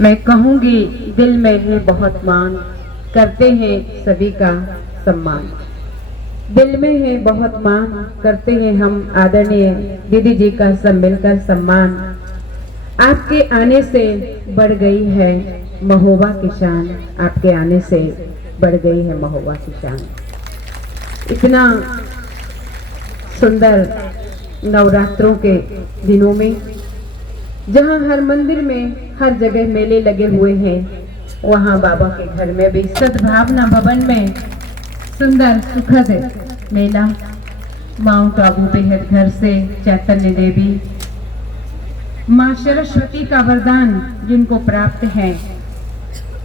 मैं कहूंगी दिल में है बहुत मान, करते हैं सभी का सम्मान। दिल में है बहुत मान, करते हैं हम आदरणीय दीदी जी का सब मिलकर सम्मान। आपके आने से बढ़ गई है महोबा की शान, आपके आने से बढ़ गई है महोबा की शान। इतना सुंदर नवरात्रों के दिनों में जहां हर मंदिर में हर जगह मेले लगे हुए हैं, वहां बाबा के घर में भी सद्भावना भवन में सुंदर सुखद मेला। माउंट आबू बेहद घर से चैतन्य देवी, माँ सरस्वती का वरदान जिनको प्राप्त है,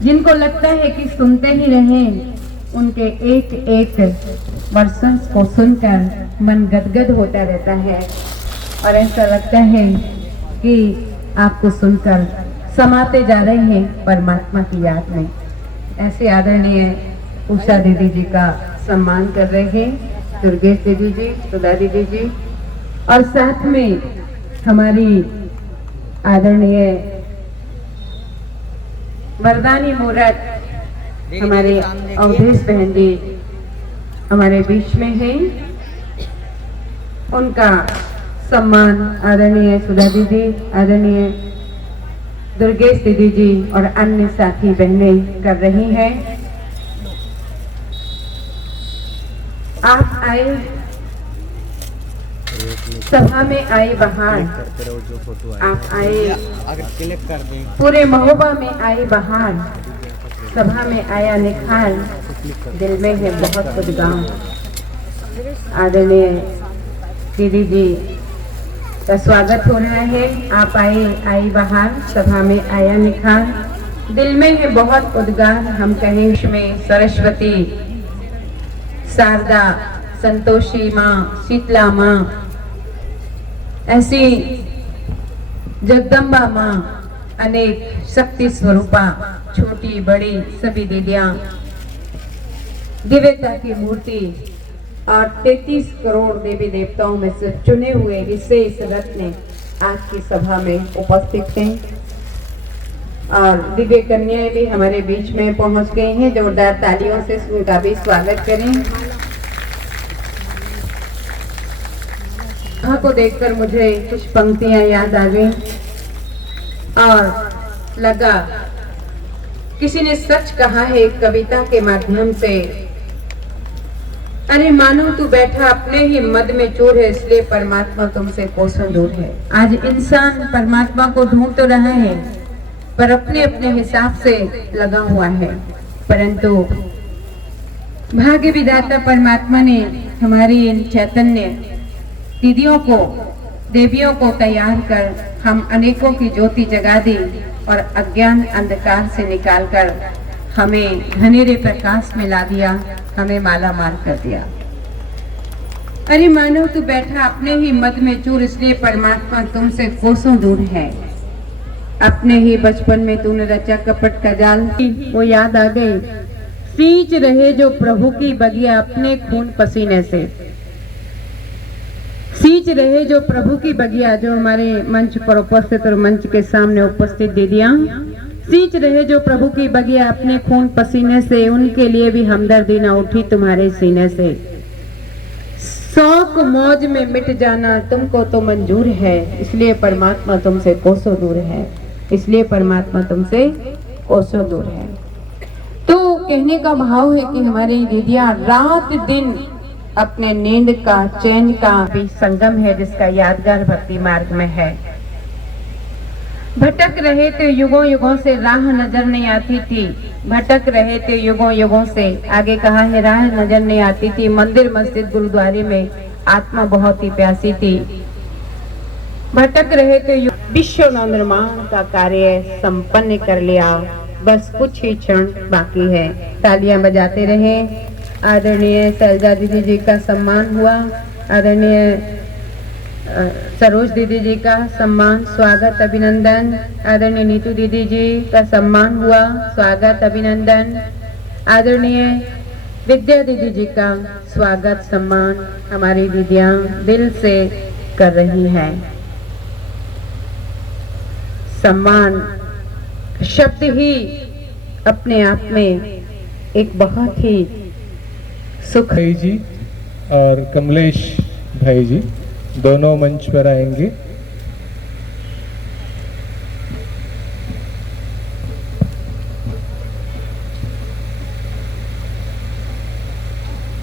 जिनको लगता है कि सुनते ही रहें, उनके एक एक वर्षन को सुनकर मन गदगद होता रहता है और ऐसा लगता है कि आपको सुनकर समाते जा रहे हैं परमात्मा की याद में। ऐसे आदरणीय उषा दीदी जी का सम्मान कर रहे हैं दुर्गेश दीदी जी, सुधा दीदी जी, और साथ में हमारी आदरणीय मर्दानी मूरत हमारे अवधेश बहन जी हमारे बीच में हैं। उनका सम्मान आदरणीय सुधा दीदी, आदरणीय दुर्गेश दीदी जी और अन्य साथी बहनें कर रही हैं। आप आए सभा में, आए बहार, आप आए पूरे महोबा में, आए बहार, सभा में आया निखार, दिल में है बहुत उद्गार। आदरणीय दीदी जी का स्वागत हो रहा है। आप आए, आई बहार, सभा में आया निखार, दिल में है बहुत उद्गार। हम कहें में सरस्वती, शारदा, संतोषी माँ, शीतला माँ, ऐसी जगदम्बा माँ, अनेक शक्ति स्वरूपा, छोटी बड़ी सभी दीदियां, दिव्यता की मूर्ति और 33 करोड़ देवी देवताओं में से चुने हुए विशेष रत्न आज की सभा में उपस्थित हैं और दिव्य कन्याएं भी हमारे बीच में पहुंच गई हैं। जोरदार तालियों से उनका भी स्वागत करें। सभा को देखकर मुझे कुछ पंक्तियां याद आ गई और लगा किसी ने सच कहा है एक कविता के माध्यम से, अरे मानो तू बैठा अपने ही मद में चूर है, इसलिए परमात्मा तुमसे कोसों दूर है। आज इंसान परमात्मा को ढूंढ तो रहा है पर अपने अपने हिसाब से लगा हुआ है, परंतु भाग्य विधाता परमात्मा ने हमारी इन चैतन्य दीदियों को, देवियों को तैयार कर हम अनेकों की ज्योति जगा दी और अज्ञान अंधकार से निकालकर हमें घनेरे प्रकाश में ला दिया, हमें माला माल कर दिया। अरे मानो तू बैठा अपने ही मद में चूर, इसलिए परमात्मा तुमसे कोसों दूर है। अपने ही बचपन में तूने रचा कपट का जाल, वो याद आ गई। सींच रहे जो प्रभु की बगिया अपने खून पसीने से, सींच रहे जो प्रभु की बगिया, जो हमारे मंच पर उपस्थित और मंच के सामने उपस्थित दीदियां, सींच रहे जो प्रभु की बगिया अपने खून पसीने से, उनके लिए भी हमदर्दी न उठी तुम्हारे सीने से। शौक मौज में मिट जाना तुमको तो मंजूर है, इसलिए परमात्मा तुमसे कोसों दूर है, इसलिए परमात्मा तुमसे कोसों दूर है। तो कहने का भाव है कि हमारी दीदियां रात दिन अपने नींद का, चैन का भी संगम है, जिसका यादगार भक्ति मार्ग में है। भटक रहे थे युगों युगों से, राह नजर नहीं आती थी। भटक रहे थे युगों युगों से, आगे कहा है राह नजर नहीं आती थी। मंदिर मस्जिद गुरुद्वारे में आत्मा बहुत ही प्यासी थी। भटक रहे थे, विश्व निर्माण का कार्य संपन्न कर लिया, बस कुछ ही क्षण बाकी है। तालियां बजाते रहे। आदरणीय शैलजा दीदी जी का सम्मान हुआ, आदरणीय सरोज दीदी जी का सम्मान, स्वागत, अभिनंदन। आदरणीय नीतू दीदी जी का सम्मान हुआ, स्वागत, अभिनंदन। आदरणीय विद्या दीदी जी का स्वागत, सम्मान हमारी दीदियां दिल से कर रही हैं। सम्मान शब्द ही अपने आप में एक बहुत ही सुख। भाई जी और कमलेश भाई जी दोनों मंच पर आएंगे।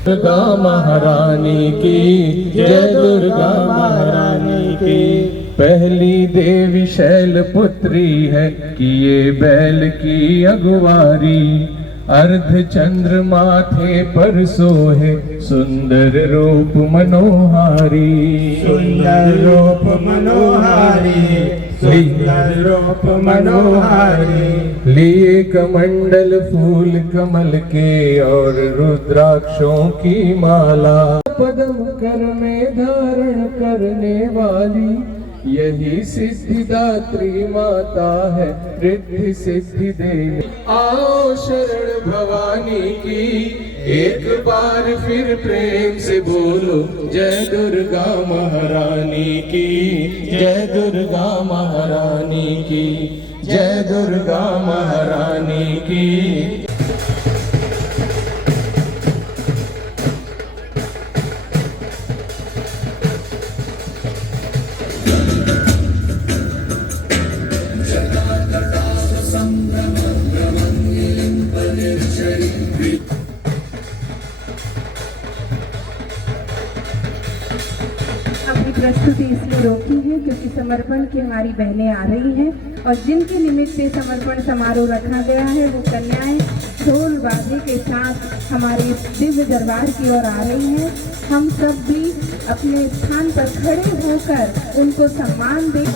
दुर्गा महारानी की जय, दुर्गा महारानी की। पहली देवी शैलपुत्री है कि ये बैल की अगुवारी। अर्ध चंद्र माथे पर सोहे सुंदर रूप मनोहारी। सुंदर रूप मनोहारी, सुंदर रूप मनोहारी। लिए कमंडल फूल कमल के और रुद्राक्षों की माला। पद्म कर में धारण करने वाली यही सिद्धिदात्री माता है, रिद्धि सिद्धि देने। आओ शरण भवानी की, एक बार फिर प्रेम से बोलो जय दुर्गा महारानी की, जय दुर्गा महारानी की, जय दुर्गा महारानी की। अपनी प्रस्तुति इसलिए रोकी है क्योंकि समर्पण की हमारी बहनें आ रही हैं और जिनके निमित्त से समर्पण समारोह रखा गया है वो कन्याएं ढोल बाजे के साथ हमारे दिव्य दरबार की ओर आ रही हैं। हम सब भी अपने स्थान पर खड़े होकर उनको सम्मान दें।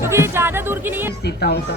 क्योंकि ज्यादा दूर की नहीं है। सीताओं का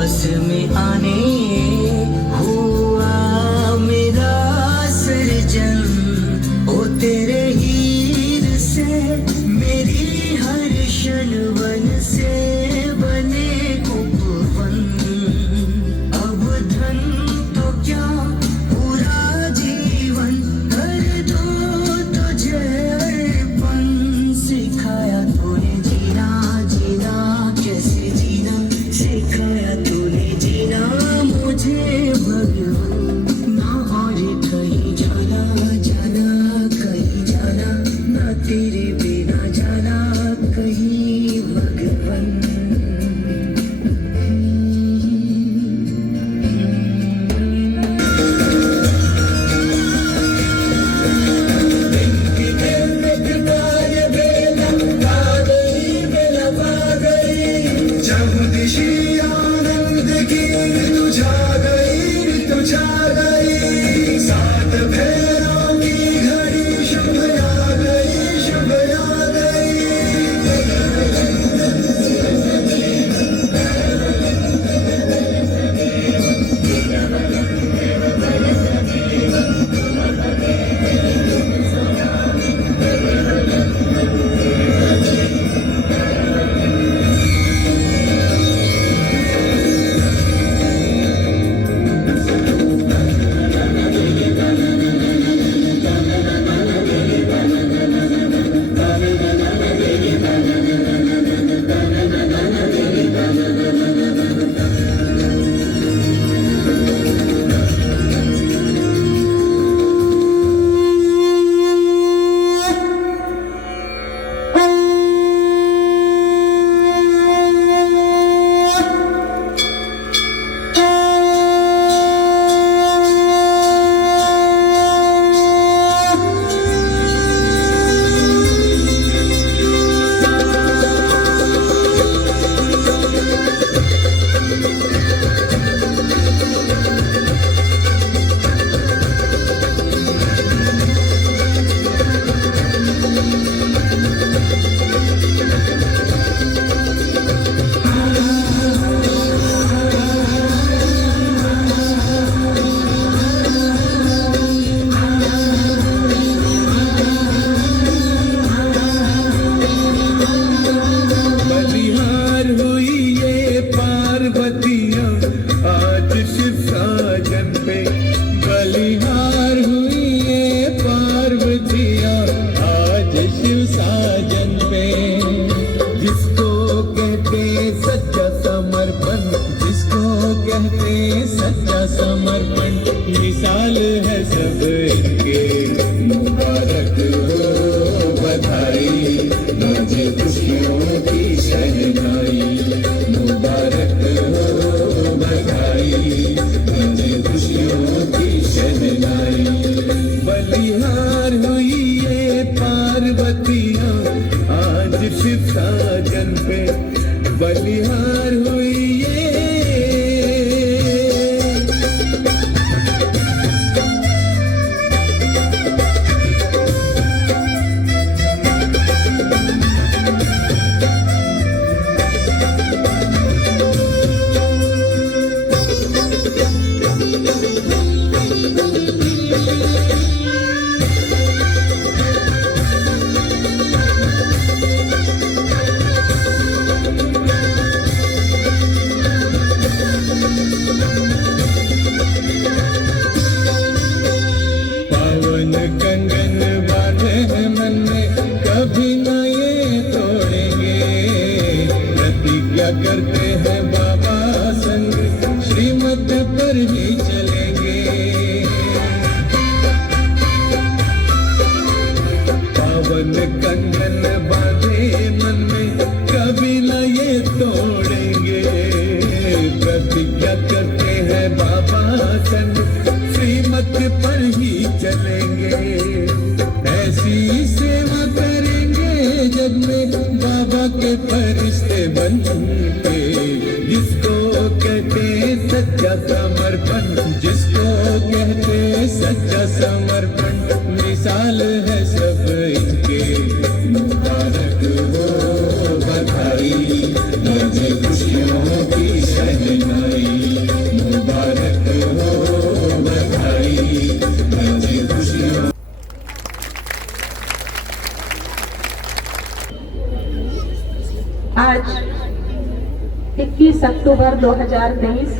पास में आने हुआ मेरा सर्जन। ओ तेरे हीर से मेरी हर क्षण वन से बने उपवन। अब धन तो क्या पूरा जीवन कर दो तुझे अर्पण। सिखाया तूने जीना जीना कैसे जीना, सिखाया तूने जीना मुझे भगवान। ना और कहीं जाना जाना कहीं जाना, ना तेरे बिना जाना कहीं भगवान। मिसाल है सब इनके, मुबारक हो बधाई, मुझे खुशियों की शहनाई। मुबारक हो बधाई, मुझे खुशियों की शहनाई। बलिहार हुई ये पार्वतियाँ आज शिव साजन पे, बलिहार हुई ये। कंगन बांधे हैं मन में, कभी न ये तोड़ेंगे। प्रतिज्ञा करते हैं बाबा संग, श्रीमत पर ही चलेंगे। पावन कंगन बांधे मन में, कभी न ये तोड़ेंगे। प्रतिज्ञा करते हैं बाबा संग, श्रीमत पर ही चलेंगे। ऐसी सेवा करेंगे जग में बाबा के फरिश्ते बन के, जिसको कहते सच्चा समर्पण, जिसको कहते सच्चा समर्पण। मिसाल है सब इनके, मुबारक हो बधाई, मुझे खुशियों की शहनाई। आज 21 अक्टूबर 2023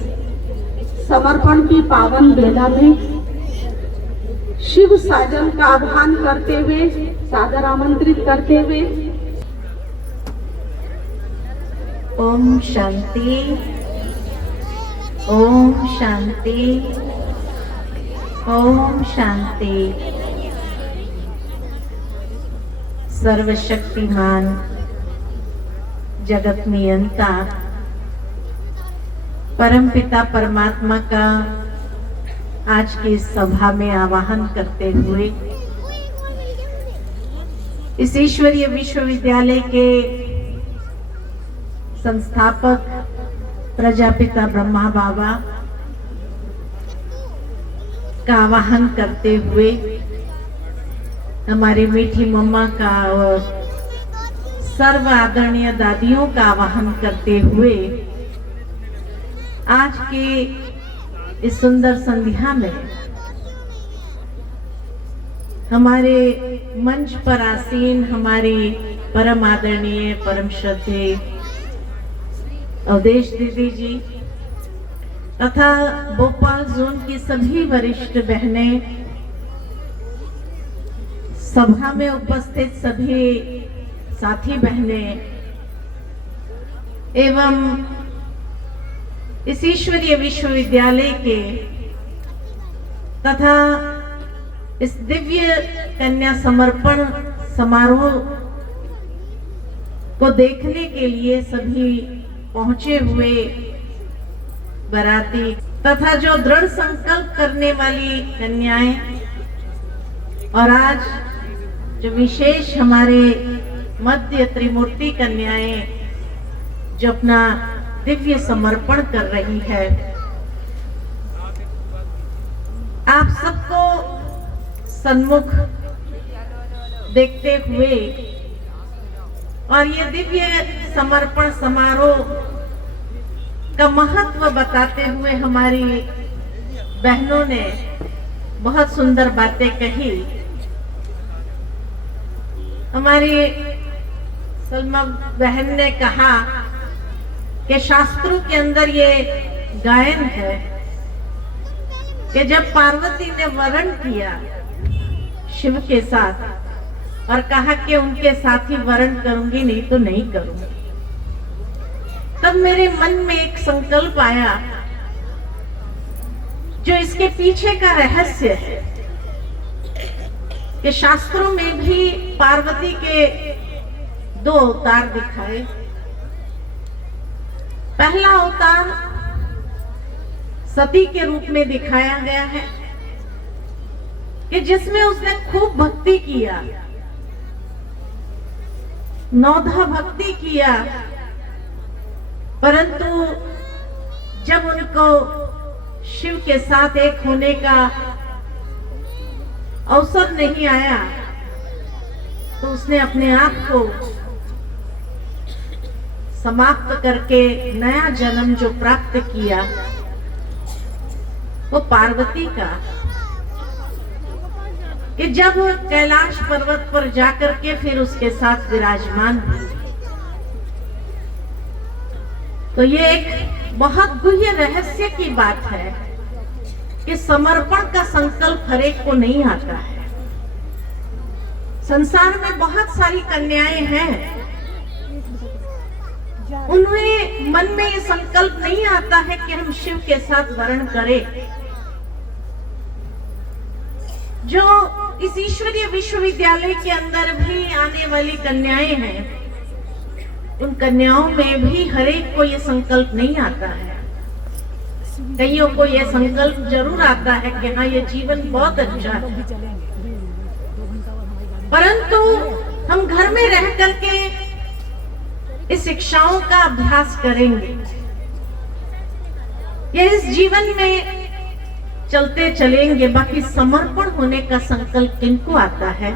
समर्पण की पावन बेला में शिव साजन का आह्वान करते हुए, सादर आमंत्रित करते हुए ओम शांति, ओम शांति, ओम शांति। सर्वशक्तिमान जगत नियंता परमपिता परमात्मा का आज की सभा में आवाहन करते हुए इस ईश्वरीय विश्वविद्यालय के संस्थापक प्रजापिता ब्रह्मा बाबा का आवाहन करते हुए हमारी मीठी मम्मा का और सर्व आदरणीय दादियों का आवाहन करते हुए आज की इस सुंदर संध्या में हमारे मंच पर आसीन हमारे परम आदरणीय परम श्रद्धेय अवधेश दीदी जी तथा भोपाल जोन की सभी वरिष्ठ बहनें, सभा में उपस्थित सभी साथी बहनें एवं इस ईश्वरीय विश्वविद्यालय के तथा इस दिव्य कन्या समर्पण समारोह को देखने के लिए सभी पहुंचे हुए बाराती तथा जो दृढ़ संकल्प करने वाली कन्याएं और आज जो विशेष हमारे मध्य त्रिमूर्ति कन्याएं जो अपना दिव्य समर्पण कर रही है, आप सबको सन्मुख देखते हुए और ये दिव्य समर्पण समारोह का महत्व बताते हुए हमारी बहनों ने बहुत सुंदर बातें कही। हमारी सलमा बहन ने कहा कि शास्त्रों के अंदर ये गायन है कि जब पार्वती ने वरण किया शिव के साथ और कहा कि उनके साथ ही वरण करूंगी, नहीं तो नहीं करूंगी, तब मेरे मन में एक संकल्प आया जो इसके पीछे का रहस्य है कि शास्त्रों में भी पार्वती के 2 अवतार दिखाए। पहला अवतार सती के रूप में दिखाया गया है कि जिसमें उसने खूब भक्ति किया, 9 भक्ति किया, परंतु जब उनको शिव के साथ एक होने का अवसर नहीं आया तो उसने अपने आप को समाप्त करके नया जन्म जो प्राप्त किया वो पार्वती का, कि जब कैलाश पर्वत पर जाकर के फिर उसके साथ विराजमान हुई। तो ये एक बहुत गुह्य रहस्य की बात है कि समर्पण का संकल्प हर एक को नहीं आता है। संसार में बहुत सारी कन्याएं हैं, उन्हें मन में ये संकल्प नहीं आता है कि हम शिव के साथ वरण करें। जो इस ईश्वरीय विश्वविद्यालय के अंदर भी आने वाली कन्याएं हैं, उन कन्याओं में भी हर एक को ये संकल्प नहीं आता है। कईयों को ये संकल्प जरूर आता है कि हाँ ये जीवन बहुत अच्छा है, परंतु हम घर में रह करके इस शिक्षाओं का अभ्यास करेंगे, ये इस जीवन में चलते चलेंगे, बाकी समर्पण होने का संकल्प किनको आता है।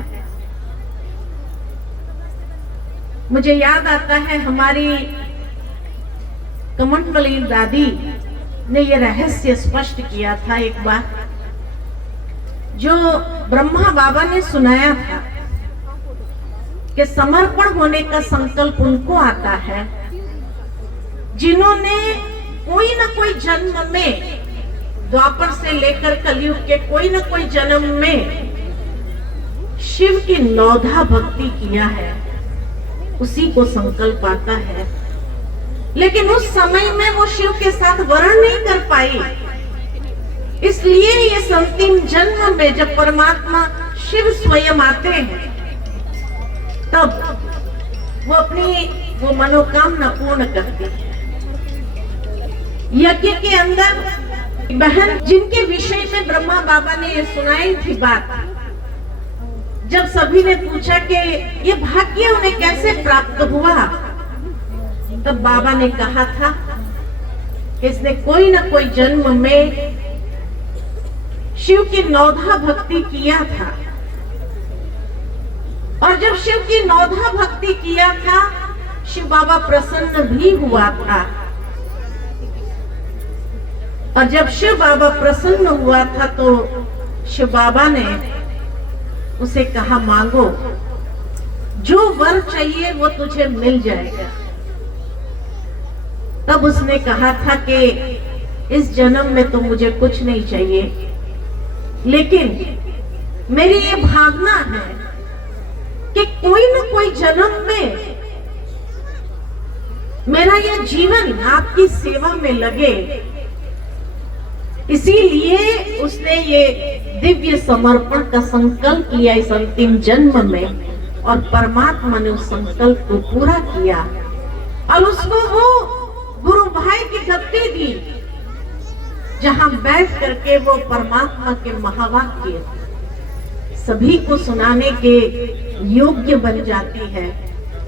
मुझे याद आता है हमारी कमंडली दादी ने ये रहस्य स्पष्ट किया था एक बार, जो ब्रह्मा बाबा ने सुनाया था कि समर्पण होने का संकल्प उनको आता है जिन्होंने कोई न कोई जन्म में, द्वापर से लेकर कलयुग के कोई न कोई जन्म में शिव की नौधा भक्ति किया है, उसी को संकल्प आता है। लेकिन उस समय में वो शिव के साथ वर्ण नहीं कर पाई, इसलिए ये अंतिम जन्म में जब परमात्मा शिव स्वयं आते हैं तब वो अपनी वो मनोकामना पूर्ण करती है। यज्ञ के अंदर बहन जिनके विषय में ब्रह्मा बाबा ने ये सुनाई थी बात, जब सभी ने पूछा कि ये भाग्य उन्हें कैसे प्राप्त हुआ, तब बाबा ने कहा था कि इसने कोई न कोई जन्म में शिव की नौधा भक्ति किया था, और जब शिव की नौधा भक्ति किया था शिव बाबा प्रसन्न भी हुआ था। और जब शिव बाबा प्रसन्न हुआ था तो शिव बाबा ने उसे कहा, मांगो, जो वर चाहिए वो तुझे मिल जाएगा। तब उसने कहा था कि इस जन्म में तो मुझे कुछ नहीं चाहिए, लेकिन मेरी ये भावना है कि कोई न कोई जन्म में मेरा ये जीवन आपकी सेवा में लगे। इसीलिए उसने ये दिव्य समर्पण का संकल्प लिया इस अंतिम जन्म में, और परमात्मा ने उस संकल्प को पूरा किया और उसको वो गुरु भाई की गद्दी दी, जहां बैठ करके वो परमात्मा के महावाक्य सभी को सुनाने के योग्य बन जाती है।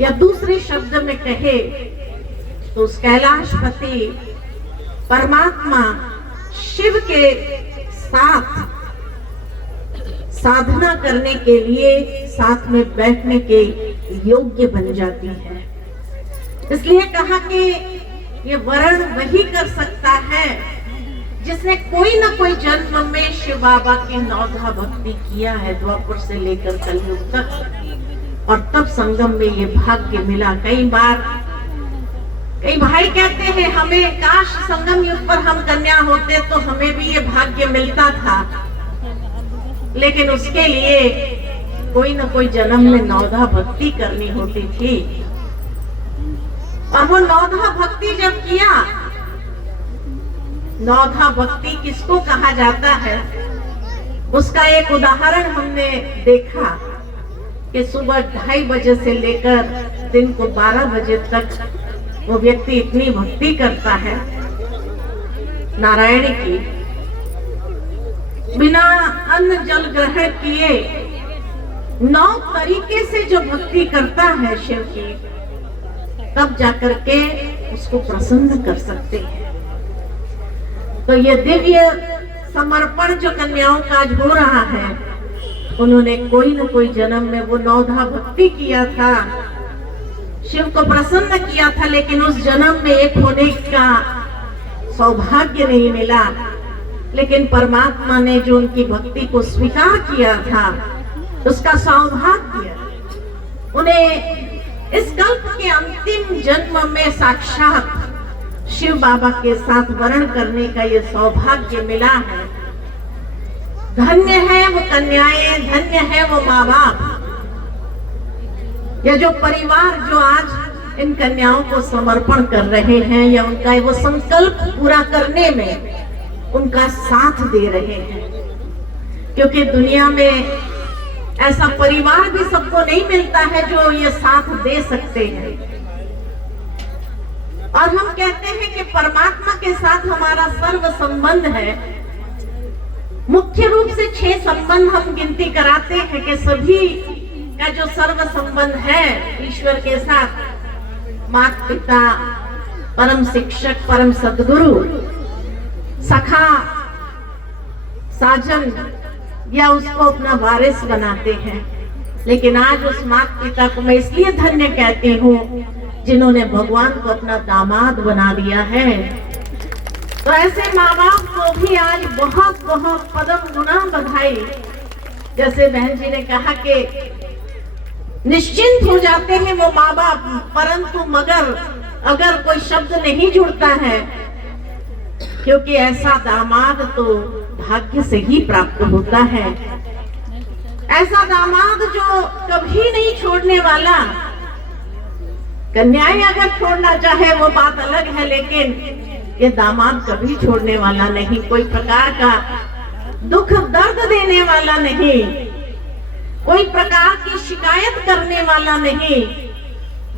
या दूसरे शब्द में कहे तो उस कैलाशपति परमात्मा शिव के साथ साधना करने के लिए साथ में बैठने के योग्य बन जाती है। इसलिए कहा कि ये वर्ण वही कर सकता है जिसने कोई न कोई जन्म में शिव बाबा की नौधा भक्ति किया है, द्वापर से लेकर कलयुग तक, और तब संगम में ये भाग्य मिला। कई बार कई भाई कहते हैं हमें काश संगम युग पर हम कन्या होते तो हमें भी ये भाग्य मिलता था, लेकिन उसके लिए कोई न कोई जन्म में नौधा भक्ति करनी होती थी। और वो नौधा भक्ति जब किया, नौधा भक्ति किसको कहा जाता है उसका एक उदाहरण हमने देखा कि सुबह 2:30 बजे से लेकर दिन को 12 बजे तक वो व्यक्ति इतनी भक्ति करता है नारायण की, बिना अन्न जल ग्रहण किए 9 तरीके से जो भक्ति करता है शिव की, तब जाकर के उसको प्रसन्न कर सकते हैं। तो ये दिव्य समर्पण जो कन्याओं का आज हो रहा है, उन्होंने कोई न कोई जन्म में वो नौधा भक्ति किया था, शिव को प्रसन्न किया था, लेकिन उस जन्म में एक होने का सौभाग्य नहीं मिला। लेकिन परमात्मा ने जो उनकी भक्ति को स्वीकार किया था, उसका सौभाग्य उन्हें इस कल्प के अंतिम जन्म में साक्षात शिव बाबा के साथ वर्ण करने का ये सौभाग्य मिला है। धन्य है वो कन्याएं, धन्य है वो माँ बाप, या जो परिवार जो आज इन कन्याओं को समर्पण कर रहे हैं या उनका वो संकल्प पूरा करने में उनका साथ दे रहे हैं। क्योंकि दुनिया में ऐसा परिवार भी सबको नहीं मिलता है जो ये साथ दे सकते हैं। और हम कहते हैं कि परमात्मा के साथ हमारा सर्व संबंध है। मुख्य रूप से 6 संबंध हम गिनती कराते हैं कि सभी का जो सर्व संबंध है ईश्वर के साथ, माता पिता, परम शिक्षक, परम सद्गुरु, सखा, साजन, या उसको अपना वारिस बनाते हैं। लेकिन आज उस माता पिता को मैं इसलिए धन्य कहती हूँ जिन्होंने भगवान को अपना दामाद बना दिया है। तो ऐसे माँ बाप को भी आज बहुत बहुत पदम गुना बधाई। जैसे बहन जी ने कहा कि निश्चिंत हो जाते हैं वो माँ बाप, परंतु मगर अगर कोई शब्द नहीं जुड़ता है, क्योंकि ऐसा दामाद तो भाग्य से ही प्राप्त होता है। ऐसा दामाद जो कभी नहीं छोड़ने वाला। कन्याएं अगर छोड़ना चाहे वो बात अलग है, लेकिन ये दामाद कभी छोड़ने वाला नहीं, कोई प्रकार का दुख दर्द देने वाला नहीं, कोई प्रकार की शिकायत करने वाला नहीं।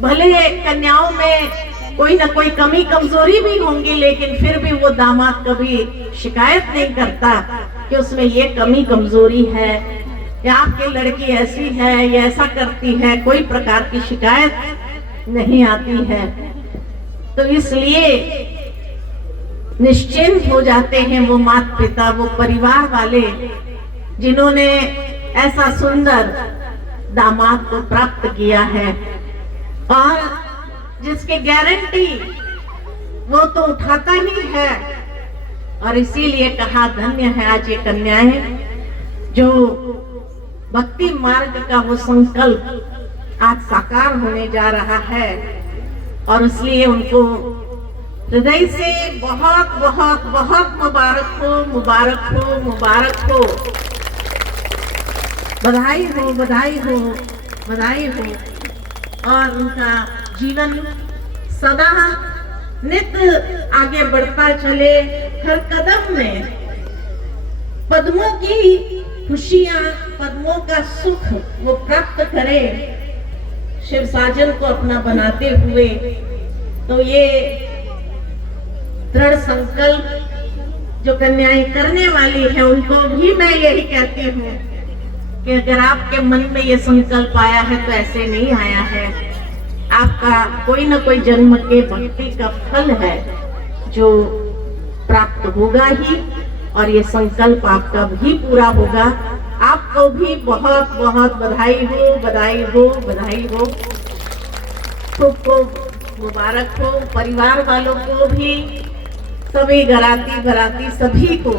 भले कन्याओं में कोई ना कोई कमी कमजोरी भी होंगी, लेकिन फिर भी वो दामाद कभी शिकायत नहीं करता कि उसमें ये कमी कमजोरी है या आपकी लड़की ऐसी है या ऐसा करती है, कोई प्रकार की शिकायत नहीं आती है। तो इसलिए निश्चिंत हो जाते हैं वो माता पिता, वो परिवार वाले, जिन्होंने ऐसा सुंदर दामाद को प्राप्त किया है और जिसके गारंटी वो तो उठाता ही है। और इसीलिए कहा धन्य है आज ये कन्याएं जो भक्ति मार्ग का वो संकल्प आज साकार होने जा रहा है। और इसलिए उनको हृदय से बहुत बहुत बहुत मुबारक हो, मुबारक हो, मुबारक हो, बधाई हो, बधाई हो, बधाई हो। और उनका जीवन सदा नित्य आगे बढ़ता चले, हर कदम में पद्मों की खुशियां, पद्मों का सुख वो प्राप्त करे, शिव साजन को अपना बनाते हुए। तो ये दृढ़ संकल्प जो कन्याएं करने वाली है, उनको भी मैं यही कहती हूँ कि अगर आपके मन में ये संकल्प आया है तो ऐसे नहीं आया है, आपका कोई ना कोई जन्म के भक्ति का फल है जो प्राप्त होगा ही। और ये संकल्प आपका भी पूरा होगा। आपको भी बहुत बहुत बधाई हो, बधाई हो, बधाई हो, खूब खूब मुबारक हो। परिवार वालों को भी, सभी घराती बराती सभी को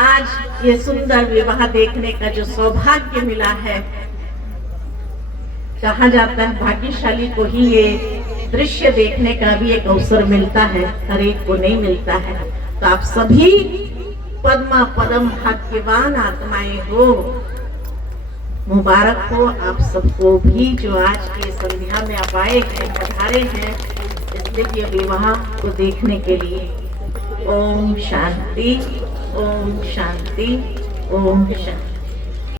आज ये सुंदर विवाह देखने का जो सौभाग्य मिला है, कहा जाता है भाग्यशाली को ही ये दृश्य देखने का भी एक अवसर मिलता है, हर एक को नहीं मिलता है। तो आप सभी पद्मा पदम भाग्यवान आत्माएं हो, मुबारक हो आप सबको भी जो आज की संध्या में आप आए हैं, पधारे हैं इस दिव्य विवाह को देखने के लिए। ओम शांति, ओम शांति, ओम शांति।